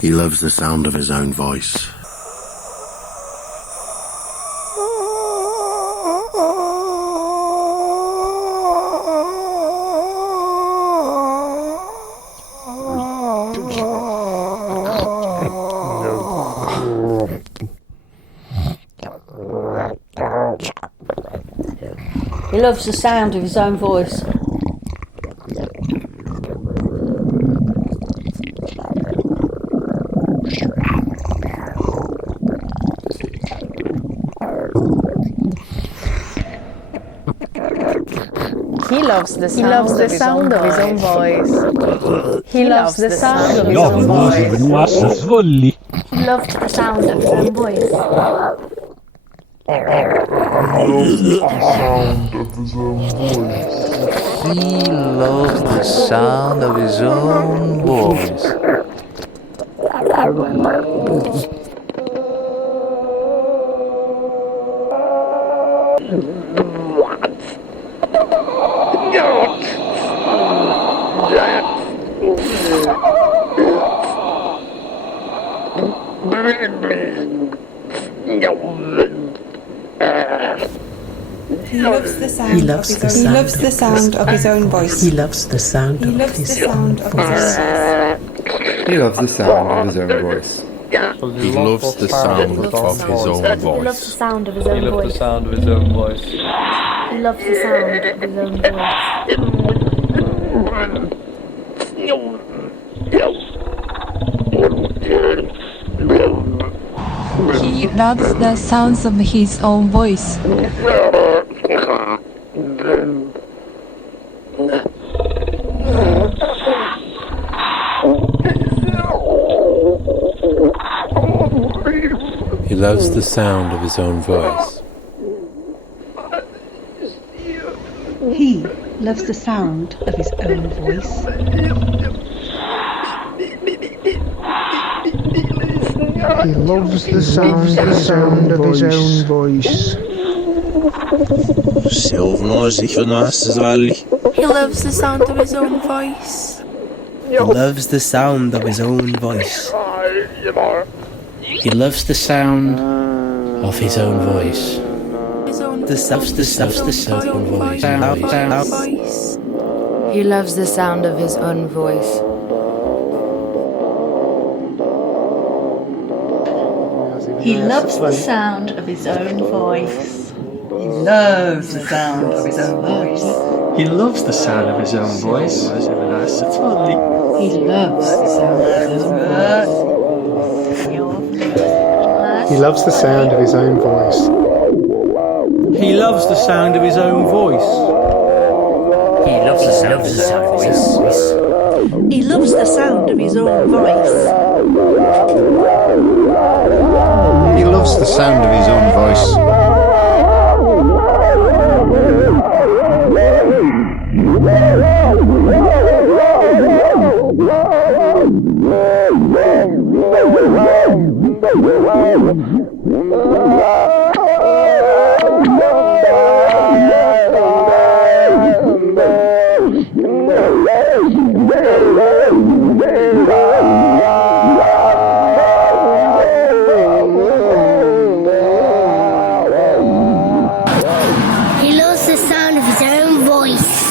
He loves the sound of his own voice. He loves the sound of his own voice. He loves the sound of his own voice. He loves the sound of his own voice. He loves the sound of his own voice. He loves the sound of his own voice. He loves the sound of his own voice. He loves the sound of his own voice. He loves the sound of his own voice. He loves the sound of his own He loves the voice. sound of his own voice. The sound of his own voice. He loves the sound of his own voice. He loves the sounds of his own voice. He loves the sound of his own voice. He loves the sound of his own voice. He loves the sound of his own voice. He loves the sound of his own voice. He loves the sound of his own voice. He loves the sound of his own voice. The sound voice. He loves the sound of his own voice. He loves the sound of his own voice. He loves the sound of his own voice. He loves the sound of his own voice. He loves the sound of his own voice. He loves the sound of his own voice. He loves the sound of his own voice. He loves the sound of his own voice. He loves the sound of his own voice. He loves the sound of his own voice. He loves the sound of his own voice.